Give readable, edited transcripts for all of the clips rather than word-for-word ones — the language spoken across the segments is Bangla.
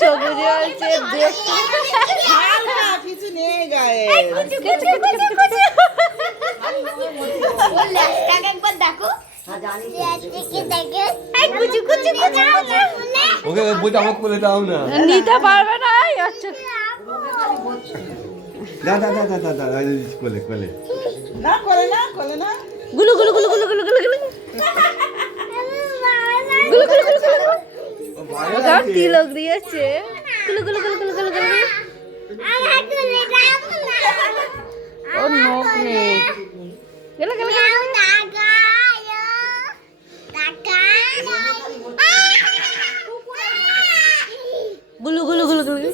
চোখ বুঝে বলছে কিছু নেই গায়ে। একবার দেখো ওকে বইটা আমাকে বলে দাও না। নিতে পারবে না। আচ্ছা দাদা দাদা দাদা কোলে কোলে না করে না করে না। গুলু গুলু গুলু গুলু গুলু গুলু গুলু গুলু গুলু গুলু গুলু ওটা তিলক দিয়েছে। গুলু গুলু গুলু গুলু গুলু গুলু ওর নখ নেই। গেল গেল গেল গুলু গুলু গুলু গুলু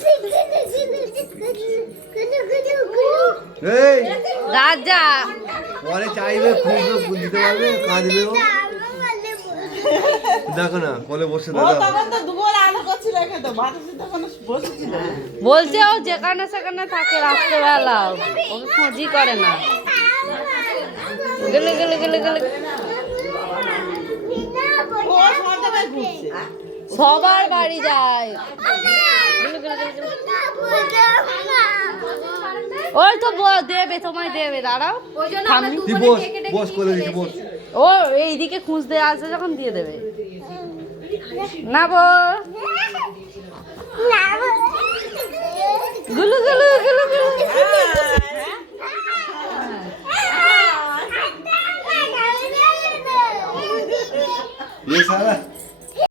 এই রাজা পরে চাইবে খুঁজবে দিতে পারবে কাঁদবে ও। দেখো না কোলে বসে ও দাদা তখন তো দুপুর আলো করছিল রেখে তো ভাতের তখন বসেছিল। বলছে ও যেখানে সেখানে থাকে রাত্রেবেলা ওকে খোঁজই করে না। গেলে গেলে গেলে গেলে ও সন্ধ্যাবেলায় ঘুরছে। সবার বাড়ি যায়। গেলে গেলে গেলে গেলে। ওই তো দেবে তোমায় দেবে দাঁড়াও। তুই বস বস কোলে দিকে বস। ও এইদিকে খুঁজতে আসবে যখন দিয়ে দেবে। না বো গুলু গুলু গুলু গুলু ये सारा